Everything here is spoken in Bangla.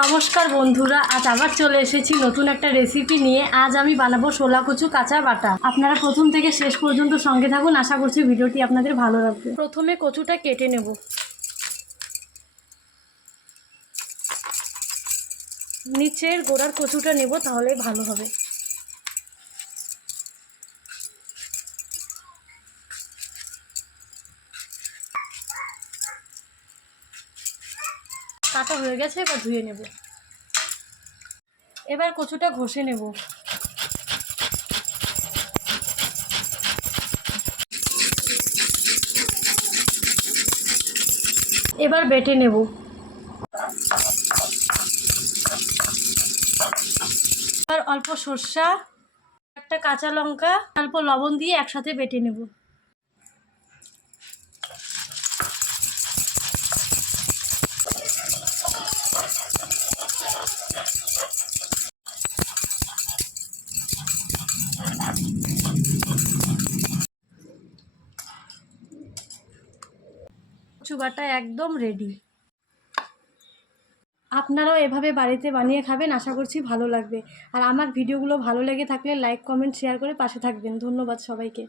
নমস্কার বন্ধুরা, আজ আবার চলে এসেছি নতুন একটা রেসিপি নিয়ে। আজ আমি বানাবো শোলা কচু কাঁচা বাটা। আপনারা প্রথম থেকে শেষ পর্যন্ত সঙ্গে থাকুন, আশা করছি ভিডিওটি আপনাদের ভালো লাগবে। প্রথমে কচুটা কেটে নেব। নিচের গোড়ার কচুটা নেব, তাহলে ভালো হবে। কাটা হয়ে গেছে, এবার ধুয়ে নেব। এবার কচুটা ঘষে নেব। এবার বেটে নেব। আর অল্প সরষা, একটা কাঁচা লঙ্কা, অল্প লবণ দিয়ে একসাথে বেটে নেব। কচু বাটা একদম রেডি। আপনারাও এভাবে বাড়িতে বানিয়ে খাবেন, আশা করছি ভালো লাগবে। আর আমার ভিডিওগুলো ভালো লেগে থাকলে লাইক, কমেন্ট, শেয়ার করে পাশে থাকবেন। ধন্যবাদ সবাইকে।